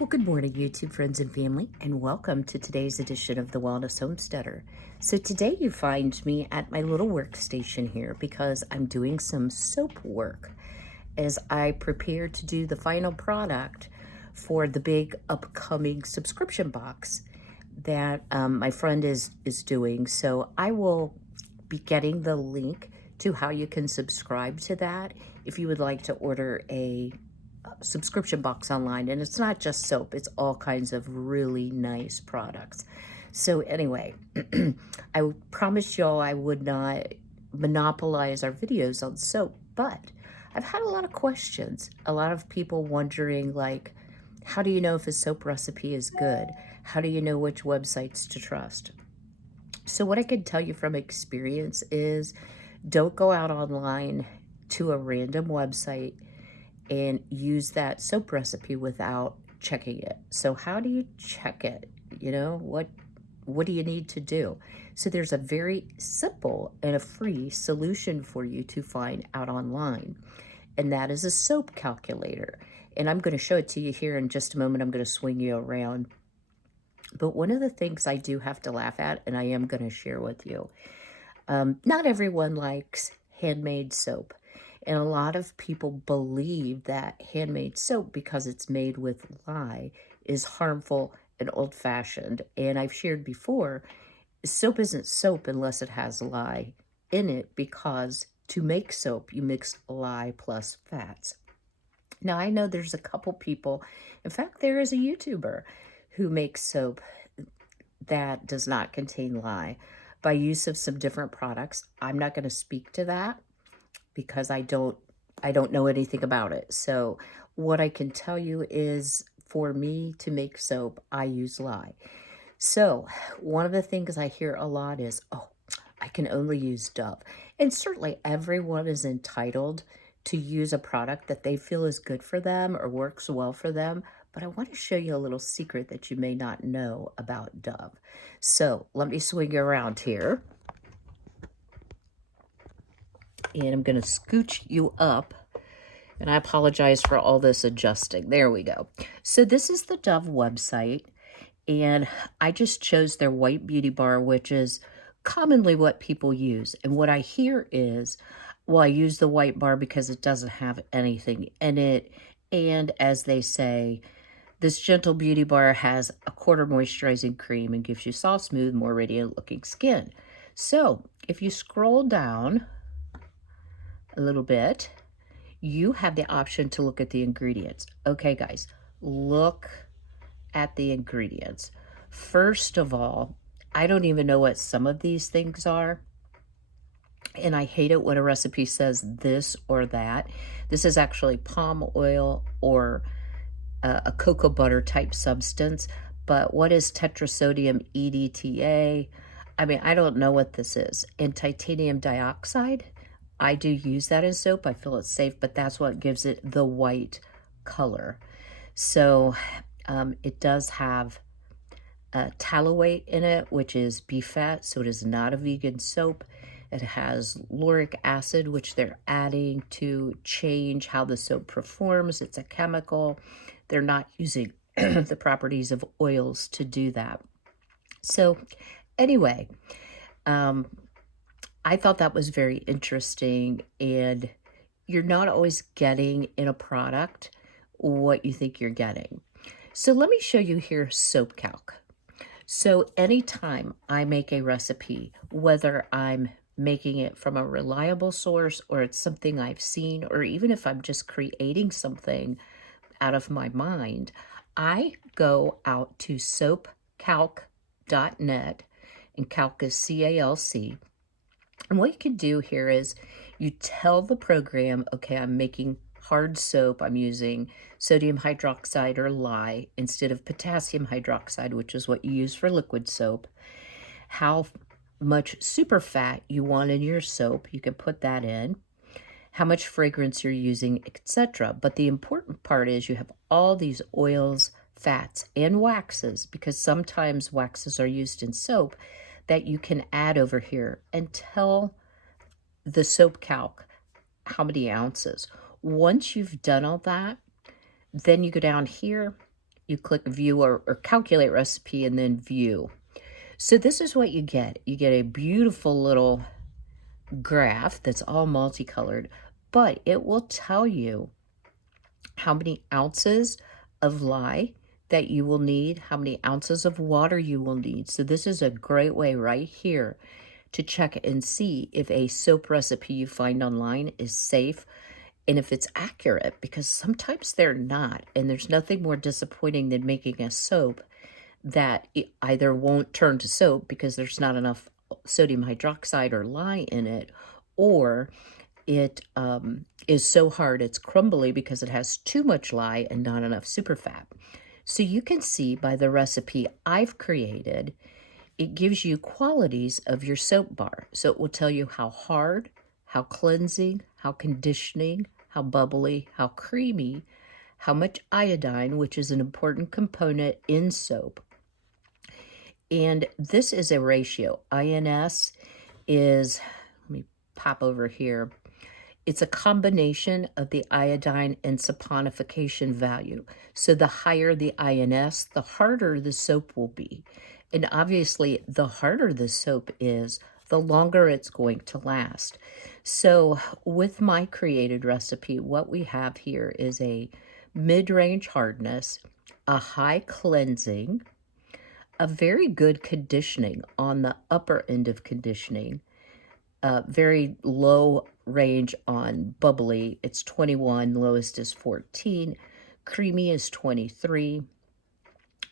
Well, good morning, YouTube friends and family, and welcome to today's edition of the Wellness Homesteader. So, today you find me at my little workstation here because I'm doing some soap work as I prepare to do the final product for the big upcoming subscription box that my friend is doing. So, I will be getting the link to how you can subscribe to that if you would like to order a subscription box online. And it's not just soap, it's all kinds of really nice products. So anyway, I promised y'all I would not monopolize our videos on soap, but I've had a lot of questions. A lot of people wondering, like, how do you know if a soap recipe is good? How do you know which websites to trust? So what I can tell you from experience is don't go out online to a random website and use that soap recipe without checking it. So how do you check it? You know, what do you need to do? So there's a very simple and a free solution for you to find out online, and that is a soap calculator. And I'm going to show it to you here in just a moment. I'm going to swing you around. But one of the things I do have to laugh at, and I am going to share with you, not everyone likes handmade soap. And a lot of people believe that handmade soap, because it's made with lye, is harmful and old-fashioned. And I've shared before, soap isn't soap unless it has lye in it, because to make soap, you mix lye plus fats. Now, I know there's a couple people, in fact, there is a YouTuber who makes soap that does not contain lye by use of some different products. I'm not going to speak to that because I don't know anything about it. So what I can tell you is, for me to make soap, I use lye. So one of the things I hear a lot is, oh, I can only use Dove. And certainly everyone is entitled to use a product that they feel is good for them or works well for them. But I want to show you a little secret that you may not know about Dove. So let me swing you around here. And I'm going to scooch you up. And I apologize for all this adjusting. There we go. So this is the Dove website. And I just chose their white beauty bar, which is commonly what people use. And what I hear is, well, I use the white bar because it doesn't have anything in it. And as they say, this gentle beauty bar has a quarter moisturizing cream and gives you soft, smooth, more radiant looking skin. So if you scroll down a little bit, you have the option to look at the ingredients. Okay, guys, look at the ingredients. First of all, I don't even know what some of these things are. And I hate it when a recipe says this or that. This is actually palm oil or a cocoa butter type substance. But what is tetrasodium EDTA? I mean, I don't know what this is. And titanium dioxide, I do use that in soap. I feel it's safe, but that's what gives it the white color. So it does have tallowate in it, which is beef fat, so it is not a vegan soap. It has lauric acid, which they're adding to change how the soap performs. It's a chemical. They're not using the properties of oils to do that. So anyway, I thought that was very interesting, and you're not always getting in a product what you think you're getting. So let me show you here Soap Calc. So anytime I make a recipe, whether I'm making it from a reliable source or it's something I've seen, or even if I'm just creating something out of my mind, I go out to soapcalc.net, and calc is CALC. And what you can do here is you tell the program, okay, I'm making hard soap. I'm using sodium hydroxide or lye instead of potassium hydroxide, which is what you use for liquid soap. How much super fat you want in your soap, you can put that in. How much fragrance you're using, etc. But the important part is you have all these oils, fats, and waxes, because sometimes waxes are used in soap, that you can add over here and tell the soap calc how many ounces. Once you've done all that, then you go down here, you click view or calculate recipe and then view. So this is what you get. You get a beautiful little graph that's all multicolored, but it will tell you how many ounces of lye that you will need, how many ounces of water you will need. So this is a great way right here to check and see if a soap recipe you find online is safe and if it's accurate, because sometimes they're not. And there's nothing more disappointing than making a soap that it either won't turn to soap because there's not enough sodium hydroxide or lye in it, or it is so hard it's crumbly because it has too much lye and not enough superfat. So you can see by the recipe I've created, it gives you qualities of your soap bar. So it will tell you how hard, how cleansing, how conditioning, how bubbly, how creamy, how much iodine, which is an important component in soap. And this is a ratio. INS is, let me pop over here. It's a combination of the iodine and saponification value. So the higher the INS, the harder the soap will be. And obviously, the harder the soap is, the longer it's going to last. So with my created recipe, what we have here is a mid-range hardness, a high cleansing, a very good conditioning on the upper end of conditioning, very low range on bubbly. It's 21, lowest is 14. Creamy is 23.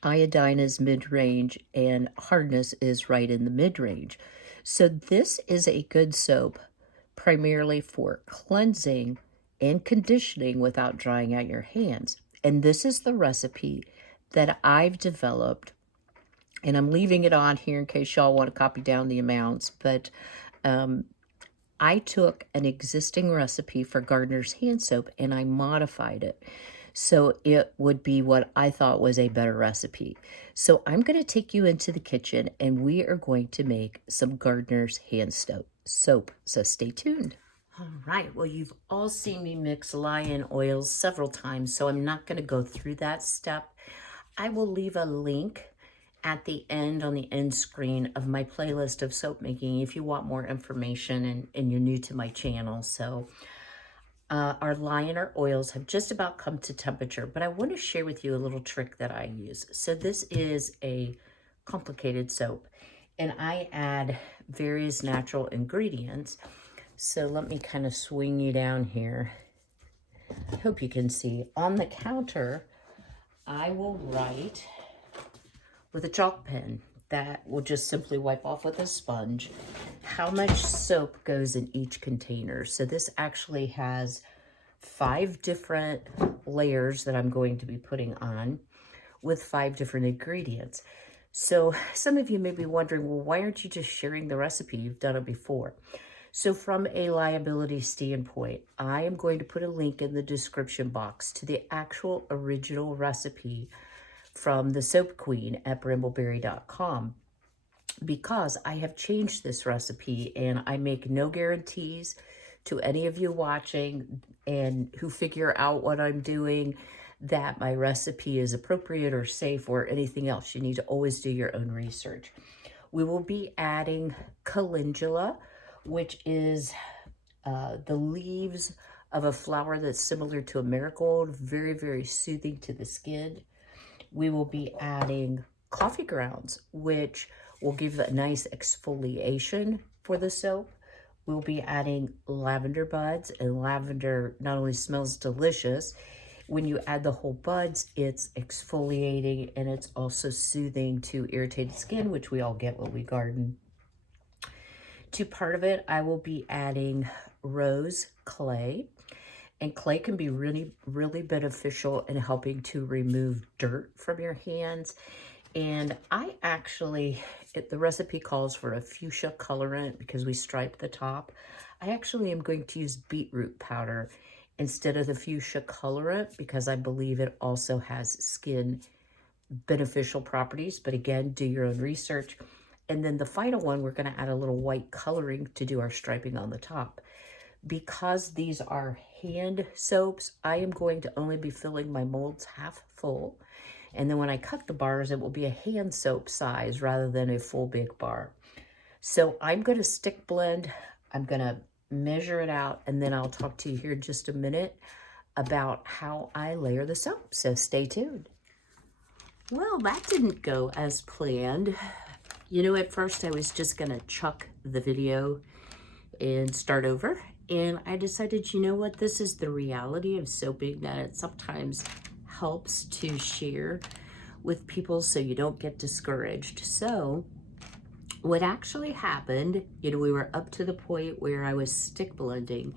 Iodine is mid-range, and hardness is right in the mid-range. So this is a good soap primarily for cleansing and conditioning without drying out your hands. And this is the recipe that I've developed, and I'm leaving it on here in case y'all want to copy down the amounts, but I took an existing recipe for Gardener's hand soap and I modified it so it would be what I thought was a better recipe. So I'm going to take you into the kitchen and we are going to make some Gardener's hand soap. So stay tuned. All right, well, you've all seen me mix lye and oils several times, so I'm not going to go through that step. I will leave a link at the end on the end screen of my playlist of soap making if you want more information and you're new to my channel. So our lye and our oils have just about come to temperature, but I want to share with you a little trick that I use. So this is a complicated soap and I add various natural ingredients. So let me kind of swing you down here. I hope you can see. On the counter, I will write with a chalk pen that will just simply wipe off with a sponge how much soap goes in each container. So this actually has 5 different layers that I'm going to be putting on with 5 different ingredients. So some of you may be wondering, well, why aren't you just sharing the recipe? You've done it before. So from a liability standpoint, I am going to put a link in the description box to the actual original recipe from the Soap Queen at brambleberry.com, because I have changed this recipe and I make no guarantees to any of you watching and who figure out what I'm doing that my recipe is appropriate or safe or anything else. You need to always do your own research. We will be adding calendula, which is the leaves of a flower that's similar to a marigold, very, very soothing to the skin. We will be adding coffee grounds, which will give a nice exfoliation for the soap. We'll be adding lavender buds, and lavender not only smells delicious, when you add the whole buds, it's exfoliating and it's also soothing to irritated skin, which we all get when we garden. To part of it, I will be adding rose clay. And clay can be really, really beneficial in helping to remove dirt from your hands. And I actually, the recipe calls for a fuchsia colorant because we stripe the top. I actually am going to use beetroot powder instead of the fuchsia colorant because I believe it also has skin beneficial properties. But again, do your own research. And then the final one, we're going to add a little white coloring to do our striping on the top. Because these are hand soaps, I am going to only be filling my molds half full And then when I cut the bars, it will be a hand soap size rather than a full big bar. So I'm going to stick blend. I'm going to measure it out, and then I'll talk to you here in just a minute about how I layer the soap. So stay tuned. Well, that didn't go as planned. You know, at first I was just going to chuck the video and start over. And I decided, you know what, this is the reality of soaping, that it sometimes helps to share with people so you don't get discouraged. So what actually happened, you know, we were up to the point where I was stick blending.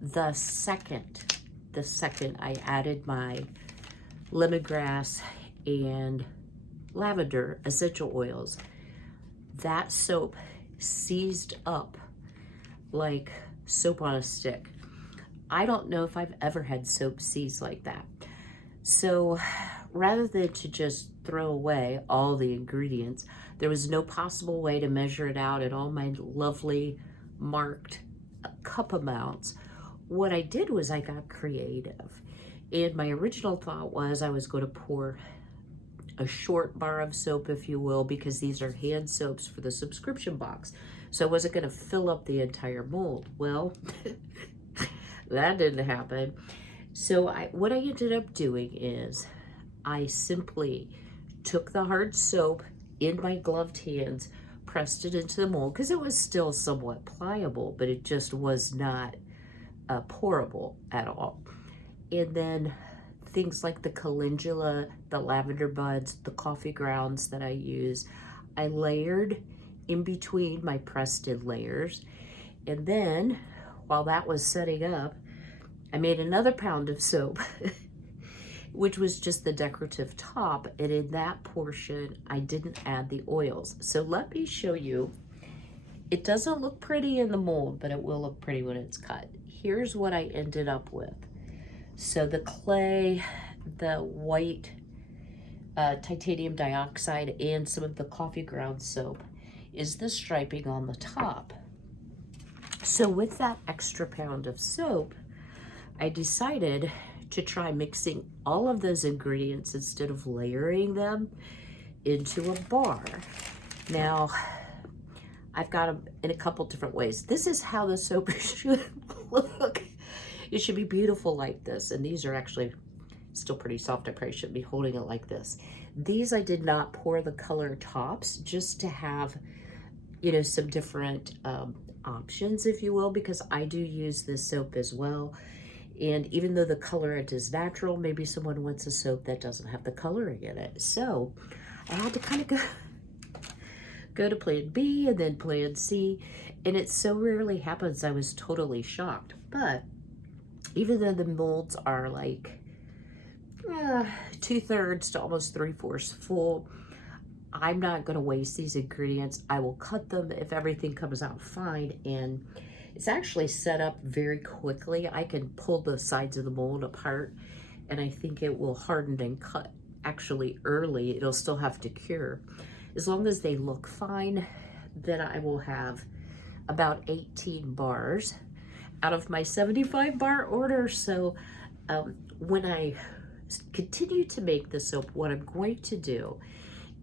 The second I added my lemongrass and lavender essential oils, that soap seized up like soap on a stick. I don't know if I've ever had soap seize like that. So rather than to just throw away all the ingredients, there was no possible way to measure it out at all my lovely marked cup amounts. What I did was I got creative. And my original thought was I was going to pour a short bar of soap, if you will, because these are hand soaps for the subscription box. So I wasn't going to fill up the entire mold. Well, that didn't happen. So what I ended up doing is I simply took the hard soap in my gloved hands, pressed it into the mold, because it was still somewhat pliable, but it just was not pourable at all. And then things like the calendula, the lavender buds, the coffee grounds that I use, I layered in between my pressed in layers. And then while that was setting up, I made another pound of soap, which was just the decorative top. And in that portion, I didn't add the oils. So let me show you. It doesn't look pretty in the mold, but it will look pretty when it's cut. Here's what I ended up with. So the clay, the white titanium dioxide, and some of the coffee ground soap is the striping on the top. So with that extra pound of soap, I decided to try mixing all of those ingredients instead of layering them into a bar. Now, I've got them in a couple different ways. This is how the soap should look. It should be beautiful like this. And these are actually still pretty soft. I probably shouldn't be holding it like this. These I did not pour the color tops, just to have, you know, some different options, if you will, because I do use this soap as well. And even though the colorant is natural, maybe someone wants a soap that doesn't have the coloring in it. So I had to kind of go to plan B and then plan C. And it so rarely happens, I was totally shocked. But even though the molds are like 2/3 to almost 3/4 full, I'm not going to waste these ingredients. I will cut them if everything comes out fine. And it's actually set up very quickly. I can pull the sides of the mold apart, and I think it will harden and cut actually early. It'll still have to cure. As long as they look fine, then I will have about 18 bars out of my 75 bar order. So when I continue to make the soap, what I'm going to do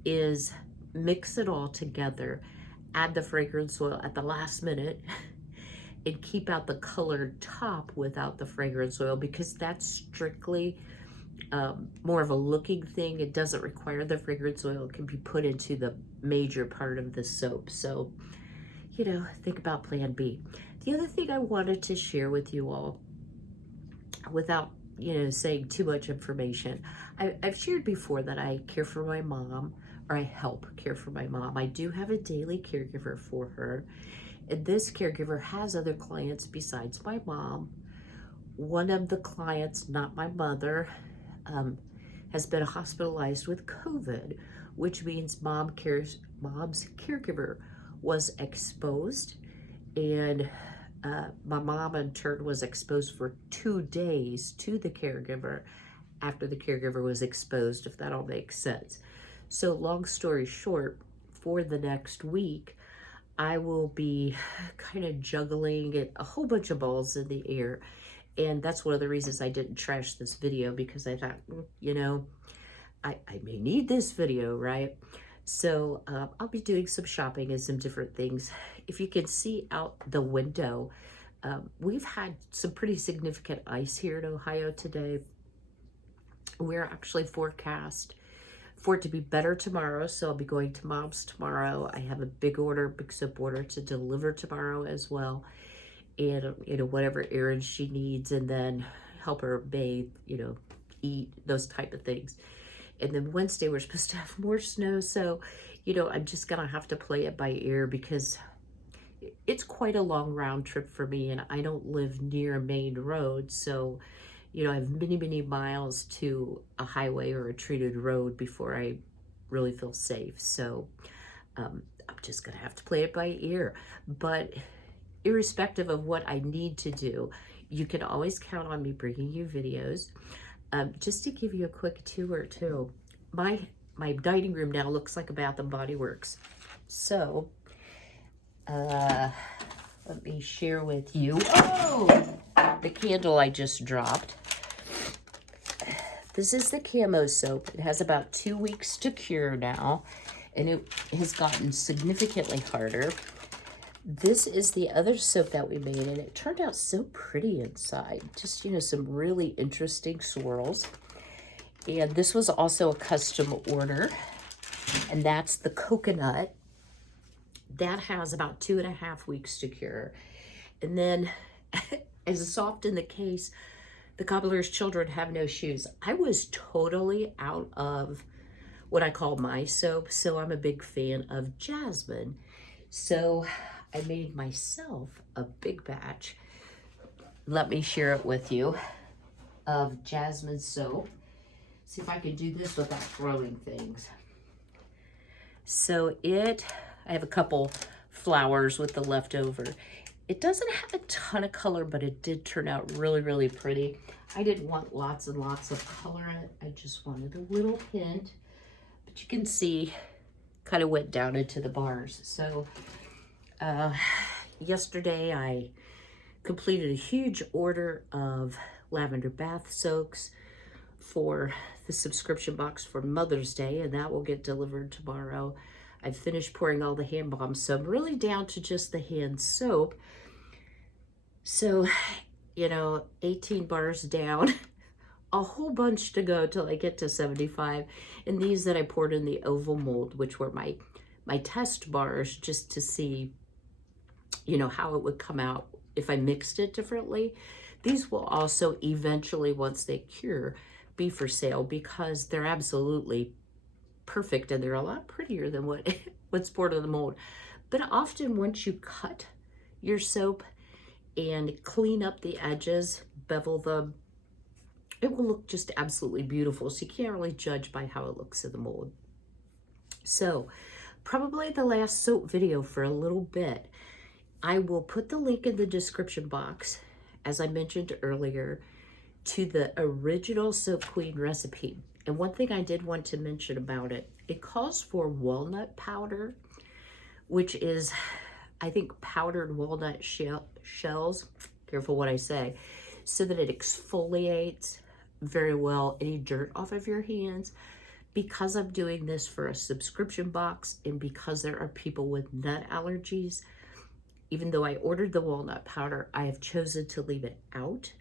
is mix it all together, add the fragrance oil at the last minute, and keep out the colored top without the fragrance oil, because that's strictly more of a looking thing. It doesn't require the fragrance oil. It can be put into the major part of the soap. So, you know, think about plan B. The other thing I wanted to share with you all, without, you know, saying too much information, I've shared before that I care for my mom, or I help care for my mom. I do have a daily caregiver for her. And this caregiver has other clients besides my mom. One of the clients, not my mother, has been hospitalized with COVID, which means mom's caregiver was exposed, and my mom in turn was exposed for 2 days to the caregiver after the caregiver was exposed, if that all makes sense. So long story short, for the next week, I will be kind of juggling a whole bunch of balls in the air. And that's one of the reasons I didn't trash this video, because I thought, you know, I may need this video, right? So I'll be doing some shopping and some different things. If you can see out the window, we've had some pretty significant ice here in Ohio today. We're actually forecast for it to be better tomorrow, so I'll be going to Mom's tomorrow. I have a big soap order to deliver tomorrow as well, and whatever errands she needs, and then help her bathe, eat, those type of things. And then Wednesday we're supposed to have more snow, so I'm just gonna have to play it by ear because it's quite a long round trip for me, and I don't live near a main road, so I have many miles to a highway or a treated road before I really feel safe. So I'm just gonna have to play it by ear. But irrespective of what I need to do, you can always count on me bringing you videos. Just to give you a quick tour too, my dining room now looks like a Bath and Body Works. So let me share with you. Oh, the candle I just dropped. This is the Camo soap. It has about 2 weeks to cure now, and it has gotten significantly harder. This is the other soap that we made, and it turned out so pretty inside. Just, some really interesting swirls. And this was also a custom order, and that's the coconut. That has about 2.5 weeks to cure. And then, as soft in the case, the Cobbler's Children Have No Shoes. I was totally out of what I call my soap, so I'm a big fan of Jasmine. So I made myself a big batch. Let me share it with you, of Jasmine soap. See if I can do this without throwing things. So I have a couple flowers with the leftover. It doesn't have a ton of color, but it did turn out really pretty. I didn't want lots and lots of color in it. I just wanted a little hint. But you can see, kind of went down into the bars. So yesterday I completed a huge order of lavender bath soaks for the subscription box for Mother's Day, and that will get delivered tomorrow. I've finished pouring all the hand balms, so I'm really down to just the hand soap. So, 18 bars down, a whole bunch to go till I get to 75. And these that I poured in the oval mold, which were my test bars, just to see, how it would come out if I mixed it differently. These will also eventually, once they cure, be for sale because they're absolutely perfect, and they're a lot prettier than what's poured in the mold. But often once you cut your soap and clean up the edges, bevel them, it will look just absolutely beautiful. So you can't really judge by how it looks in the mold. So probably the last soap video for a little bit. I will put the link in the description box, as I mentioned earlier, to the original Soap Queen recipe. And one thing I did want to mention about it, it calls for walnut powder, which is, I think, powdered walnut shells, careful what I say, so that it exfoliates very well any dirt off of your hands. Because I'm doing this for a subscription box, and because there are people with nut allergies, even though I ordered the walnut powder, I have chosen to leave it out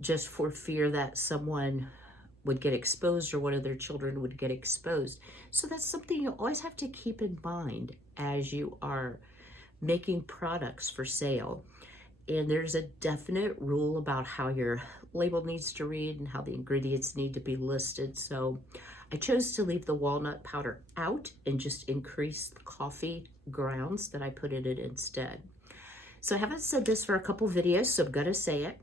just for fear that someone would get exposed or one of their children would get exposed. So that's something you always have to keep in mind as you are making products for sale. And there's a definite rule about how your label needs to read and how the ingredients need to be listed. So I chose to leave the walnut powder out and just increase the coffee grounds that I put in it instead. So I haven't said this for a couple videos, so I'm gonna say it.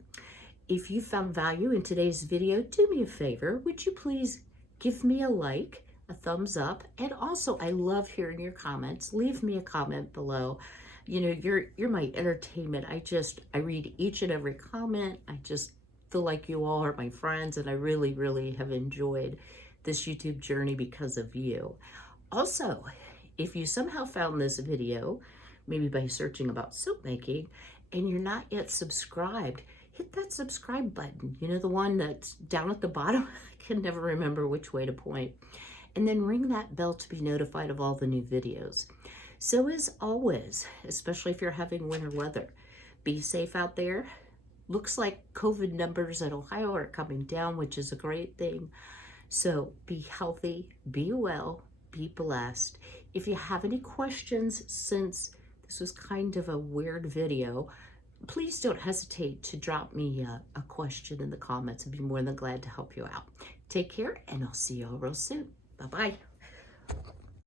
If you found value in today's video, do me a favor. Would you please give me a like, a thumbs up, and also I love hearing your comments. Leave me a comment below. You're my entertainment. I read each and every comment. I just feel like you all are my friends, and I really have enjoyed this YouTube journey because of you. Also, if you somehow found this video, maybe by searching about soap making, and you're not yet subscribed, hit that subscribe button. You know, the one that's down at the bottom? I can never remember which way to point. And then ring that bell to be notified of all the new videos. So as always, especially if you're having winter weather, be safe out there. Looks like COVID numbers in Ohio are coming down, which is a great thing. So be healthy, be well, be blessed. If you have any questions, since this was kind of a weird video, please don't hesitate to drop me a question in the comments. I'd be more than glad to help you out. Take care, and I'll see you all real soon. Bye-bye.